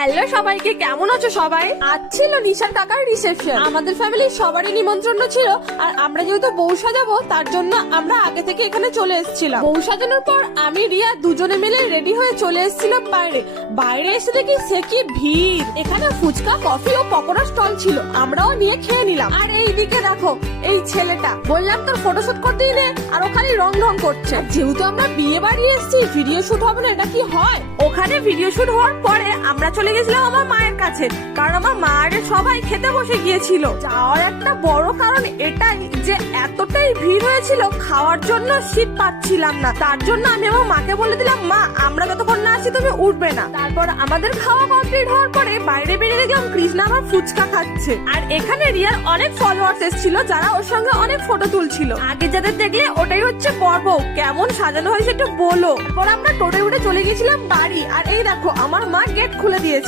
Hello সবাইকে, কেমন আছো সবাই? আজ ছিল নিশান কাকার রিসেপশন। আমাদের ফ্যামিলির সবারই নিমন্ত্রণ ছিল, আর আমরা যেহেতু বউ সাজাবো তার জন্য আমরা আগে থেকে এখানে চলে এসেছিলাম। বউ সাজানোর পর আমি রিয়া দুজনে মিলে রেডি হয়ে চলে এসেছিলাম বাইরে। বাইরে এসে দেখি সে কি ভিড়। এখানে ফুচকা, কফি ও পকোড়া স্টল ছিল, আমরাও নিয়ে খেয়ে নিলাম। আর এইদিকে দেখো এই ছেলেটা, বললাম তোর ফটোশুট করতেই নে, আর ওখানে রং ঢং করছে। যেহেতু আমরা বিয়ে বাড়ি এসেছি, ভিডিও শুট হবে না এটা কি হয়? ওখানে ভিডিও শুট হওয়ার পরে আমরা চলে গেছিলাম আমার মায়ের কাছে, কারণ আমার মায়ের সবাই খেতে বসে গিয়েছিল। যাওয়ার একটা বড় কারণ এটাই যে এতটাই ভিড় হয়েছিল, খাওয়ার জন্য সিট পাচ্ছিলাম না। তার জন্য আমি আমার মাকে বলে দিলাম, মা আমরা যতক্ষণ না আসি তুমি উঠবে না। তারপর আমাদের খাওয়া কমপ্লিট হওয়ার পরে বাইরে বেরিয়ে দেখলাম কৃষ্ণা আবার ফুচকা খাচ্ছে। আর এখানে রিয়ার অনেক ফলোয়ার্স এসেছিল, যারা ওর সঙ্গে অনেক ফটো তুলছিল। আগে যাদের দেখলে ওটাই হচ্ছে পর্ব। কেমন সাজানো হয়েছে একটু বলো। তারপর আমরা টোটো উঠে চলে গেছিলাম বাড়ি। আর এই দেখো আমার মা গেট খুলে দিয়েছে।